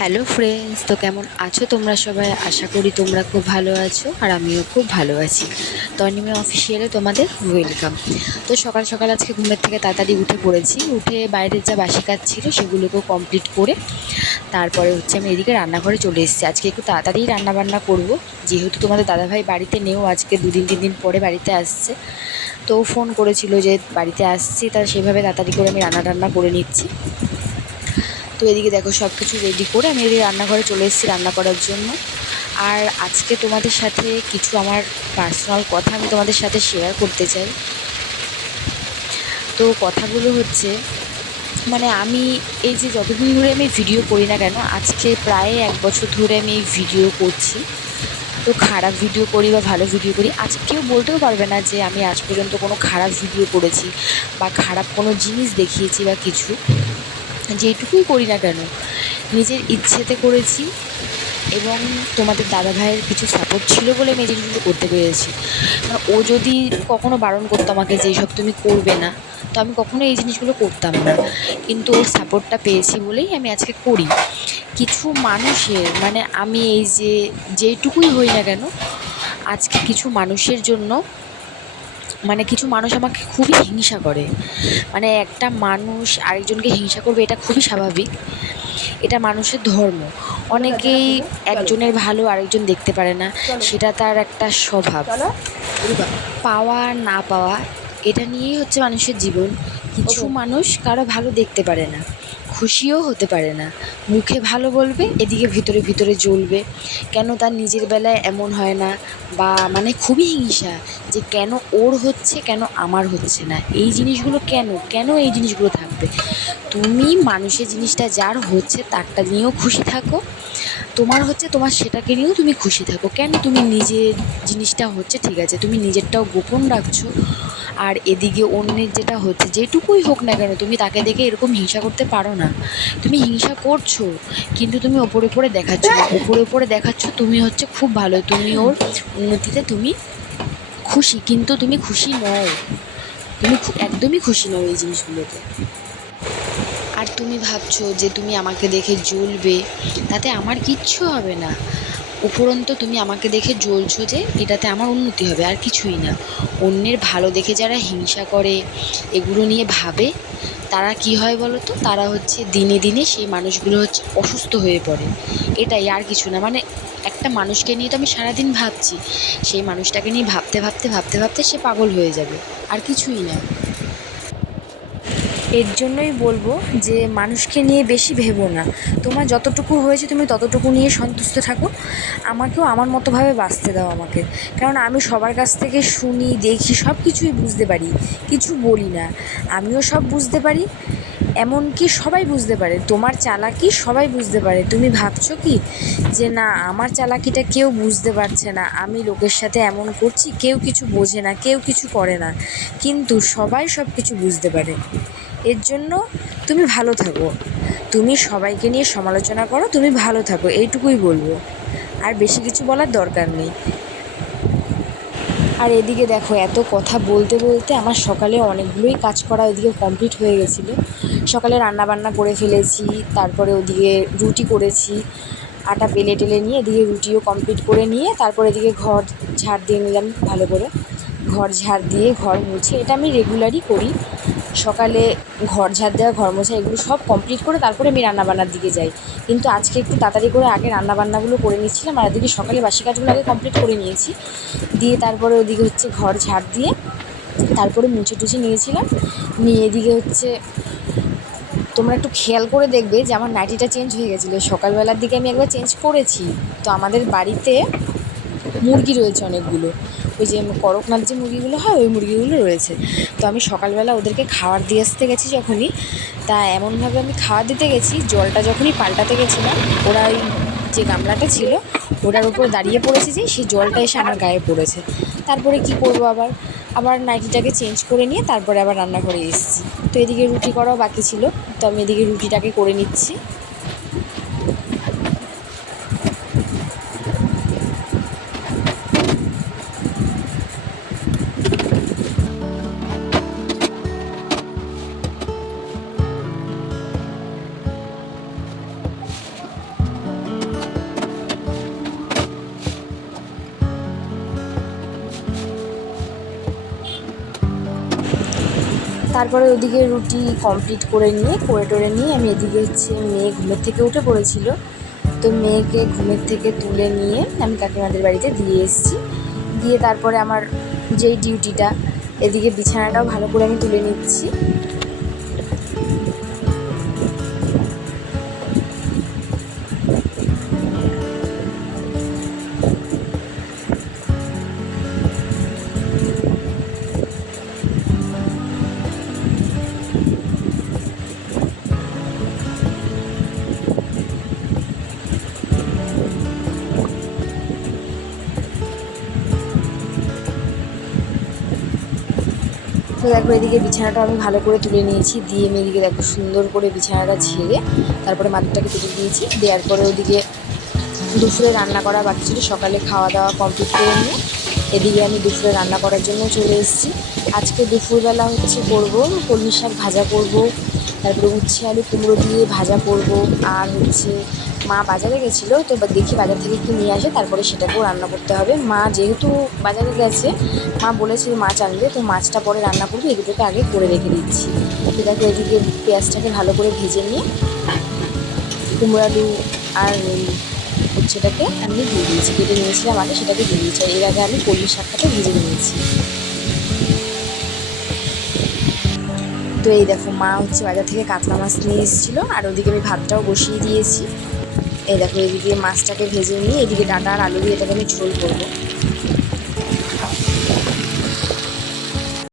Hello friends, তো কেমন আছো তোমরা সবাই? আশা করি তোমরা খুব ভালো আছো আর আমিও খুব ভালো আছি। তনিমা অফিসিয়ালে তোমাদের ওয়েলকাম। তো সকাল সকাল আজকে ঘুমের থেকে তাড়াতাড়ি উঠে পড়েছি। উঠে বাইরের যা বাসি কাজ ছিল সেগুলোকেও কমপ্লিট করে তারপরে আমি এদিকে রান্নাঘরে চলে এসেছি। আজকে একটু তাড়াতাড়ি রান্নাবান্না করব, যেহেতু তোমাদের দাদাভাই বাড়িতে নেও, আজকে 2-3 দিন পরে বাড়িতে আসছে। তো ফোন করেছিল যে বাড়িতে আসছি, তা সেভাবে তাড়াতাড়ি করে আমি রান্না করে নিচ্ছি। তো এদিকে দেখো সব কিছু রেডি করে আমি এদিকে রান্নাঘরে চলে এসেছি রান্না করার জন্য। আর আজকে তোমাদের সাথে কিছু আমার পার্সোনাল কথা আমি তোমাদের সাথে শেয়ার করতে চাই। তো কথাগুলো হচ্ছে, আমি এই যে যতদিন ধরে আমি ভিডিও করি না কেন, আজকে প্রায় 1 বছর ধরে আমি এই ভিডিও করছি। তো খারাপ ভিডিও করি বা ভালো ভিডিও করি, আজকে কেউ বলতেও পারবে না যে আমি আজ পর্যন্ত কোনো খারাপ ভিডিও করেছি বা খারাপ কোনো জিনিস দেখিয়েছি বা কিছু। যেটুকুই করি না কেন নিজের ইচ্ছেতে করেছি, এবং তোমাদের দাদাভাইয়ের কিছু সাপোর্ট ছিল বলে আমি এই জিনিসগুলো করতে পেরেছি। ও যদি কখনো বারণ করতো আমাকে যে এইসব তুমি করবে না, তো আমি কখনো এই জিনিসগুলো করতাম না, কিন্তু ওর সাপোর্টটা পেয়েছি বলেই আমি আজকে করি। কিছু মানুষের আমি এই যে যেটুকুই হই না কেন, আজকে কিছু মানুষের জন্য কিছু মানুষ আমাকে খুবই হিংসা করে। একটা মানুষ আরেকজনকে হিংসা করবে, এটা খুবই স্বাভাবিক, এটা মানুষের ধর্ম। অনেকেই একজনের ভালো আরেকজন দেখতে পারে না, সেটা তার একটা স্বভাব। পাওয়া না পাওয়া এটা নিয়েই মানুষের জীবন। কিছু মানুষ কারো ভালো দেখতে পারে না, খুশিও হতে পারে না, মুখে ভালো বলবে, এদিকে ভিতরে ভিতরে জ্বলবে। কেন তার নিজের বেলায় এমন হয় না? বা খুবই হিংসা যে কেন ওর হচ্ছে, কেন আমার হচ্ছে না। এই জিনিসগুলো কেন কেন এই জিনিসগুলো থাকবে? তুমি মানুষের জিনিসটা যার হচ্ছে তারটা নিয়েও খুশি থাকো, তোমার হচ্ছে তোমার সেটাকে নিয়েও তুমি খুশি থাকো। কেন তুমি নিজের জিনিসটা হচ্ছে ঠিক আছে, তুমি নিজেরটাও গোপন রাখছো, আর এদিকে অন্যের যেটা হচ্ছে যেটুকুই হোক না কেন তুমি তাকে দেখে এরকম হিংসা করতে পারো না। তুমি হিংসা করছো, কিন্তু তুমি ওপরে ওপরে দেখাচ্ছ না, ওপরে ওপরে দেখাচ্ছ তুমি হচ্ছে খুব ভালো, তুমি ওর উন্নতিতে তুমি খুশি, কিন্তু তুমি খুশি নও। তুমি একদমই খুশি নও এই জিনিসগুলোতে। আর তুমি ভাবছো যে তুমি আমাকে দেখে জ্বলবে, তাতে আমার কিচ্ছু হবে না। উপরন্তু তুমি আমাকে দেখে জ্বলছো যে এটাতে আমার উন্নতি হবে, আর কিছুই না। অন্যের ভালো দেখে যারা হিংসা করে, এগুলো নিয়ে ভাবে, তারা কি হয় বলো তো? তারা দিনে দিনে সেই মানুষগুলো অসুস্থ হয়ে পড়ে। এটাই, আর কিছু না। একটা মানুষকে নিয়ে তো আমি সারাদিন ভাবছি, সেই মানুষটাকে নিয়ে ভাবতে ভাবতে ভাবতে ভাবতে সে পাগল হয়ে যাবে, আর কিছুই না। এর জন্যই বলবো যে মানুষকে নিয়ে বেশি ভেবো না। তোমার যতটুকু হয়েছে তুমি ততটুকু নিয়ে সন্তুষ্ট থাকো। আমাকেও আমার মতোভাবে বাঁচতে দাও আমাকে। কারণ আমি সবার কাছ থেকে শুনি, দেখি, সব কিছুই বুঝতে পারি, কিছু বলি না। আমিও সব বুঝতে পারি, এমনকি সবাই বুঝতে পারে। তোমার চালাকি সবাই বুঝতে পারে। তুমি ভাবছো কি যে না, আমার চালাকিটা কেউ বুঝতে পারছে না, আমি লোকের সাথে এমন করছি, কেউ কিছু বোঝে না, কেউ কিছু করে না, কিন্তু সবাই সব কিছু বুঝতে পারে। এর জন্য তুমি ভালো থাকো, তুমি সবাইকে নিয়ে সমালোচনা করো, তুমি ভালো থাকো, এইটুকুই বলবো। আর বেশি কিছু বলার দরকার নেই। আর এদিকে দেখো, এত কথা বলতে বলতে আমার সকালে অনেকগুলোই কাজ করা ওইদিকে কমপ্লিট হয়ে গেছিলো। সকালে রান্নাবান্না করে ফেলেছি, তারপরে ওদিকে রুটি করেছি, আটা বেলে টেলে নিয়ে এদিকে রুটিও কমপ্লিট করে নিয়ে তারপরে এদিকে ঘর ঝাড় দিয়ে নিলাম ভালো করে। ঘর ঝাড় দিয়ে ঘর মুছে, এটা আমি রেগুলারই করি। সকালে ঘর ঝাড় দেওয়া, ঘর মোছা, এগুলো সব কমপ্লিট করে তারপরে আমি রান্নাবান্নার দিকে যাই। কিন্তু আজকে একটু তাড়াতাড়ি করে আগে রান্নাবান্নাগুলো করে নিচ্ছিলাম, আর এদিকে সকালে বাসি কাজগুলো আগে কমপ্লিট করে নিয়েছি। দিয়ে তারপরে ওদিকে ঘর ঝাড় দিয়ে তারপরে মুছে টুছে নিয়েছিলাম। নিয়ে এদিকে তোমরা একটু খেয়াল করে দেখবে যে আমার নাইটিটা চেঞ্জ হয়ে গেছিলো। সকালবেলার দিকে আমি একবার চেঞ্জ করেছি। তো আমাদের বাড়িতে মুরগি রয়েছে অনেকগুলো, ওই যে করকনাথ যে মুরগিগুলো হয়, ওই মুরগিগুলো রয়েছে। তো আমি সকালবেলা ওদেরকে খাবার দিয়ে আসতে গেছি যখনই, তা এমনভাবে আমি খাওয়া দিতে গেছি, জলটা যখনই পাল্টাতে গেছিলাম, ওরা ওই যে গামলাটা ছিল ওটার উপর দাঁড়িয়ে পড়েছে, যে সেই জলটা এসে আমার গায়ে পড়েছে। তারপরে কি করব, আবার নাইটিটাকে চেঞ্জ করে নিয়ে তারপরে আবার রান্নাঘরে এসেছি। তো এদিকে রুটি করাও বাকি ছিল, তো আমি এদিকে রুটিটাকে করে নিচ্ছি। তারপরে ওদিকে রুটি কমপ্লিট করে টোরে নিয়ে আমি এদিকে হচ্ছে মেয়ে ঘুমের থেকে উঠে পড়েছিল, তো মেয়েকে ঘুমের থেকে তুলে নিয়ে আমি কাকিমাদের বাড়িতে দিয়ে এসেছি। দিয়ে তারপরে আমার যেই ডিউটিটা, এদিকে বিছানাটাও ভালো করে আমি তুলে নিচ্ছি। তো দেখো এদিকে বিছানাটা আমি ভালো করে তুলে নিয়েছি, দিয়ে আমি এদিকে দেখো সুন্দর করে বিছানাটা ঝেড়ে তারপরে মাদুরটাকে তুলে দিয়েছি। দেওয়ার পরে ওদিকে দুপুরে রান্না করা বাকি ছিল, সকালে খাওয়া দাওয়া কমপ্লিট করে নিয়ে এদিকে আমি দুপুরে রান্না করার জন্য চলে এসেছি। আজকে দুপুরবেলা হচ্ছে করবো কলমি শাক ভাজা করব, তারপরে উচ্ছে আলু কুমড়ো দিয়ে ভাজা করব, আর হচ্ছে মা বাজারে গেছিলো, তো দেখি বাজার থেকে কি নিয়ে আসে, তারপরে সেটাকেও রান্না করতে হবে। মা যেহেতু বাজারে গেছে, মা বলেছে মাছ আনবে, তো মাছটা পরে রান্না করবো, এগুলোকে আগে করে রেখে দিচ্ছি। তো দেখো এদিকে পেঁয়াজটাকে ভালো করে ভেজে নিয়ে কুমড়ো আলু আর উচ্ছেটাকে আমি দিয়ে দিয়েছি, কেটে নিয়েছিলাম আগে, সেটাকে দিয়ে দিয়েছি। এর আগে আমি কলমি শাকটাকে ভেজে নিয়েছি। তো এই দেখো মা হচ্ছে বাজার থেকে কাতলা মাছ নিয়ে এসেছিলো, আর ওদিকে আমি ভাতটাও বসিয়ে দিয়েছি। এই দেখো এদিকে মাছটাকে ভেজে নিয়ে এদিকে ডাঁটা আর আলু দিয়ে এটাকে আমি ঝোল করবো।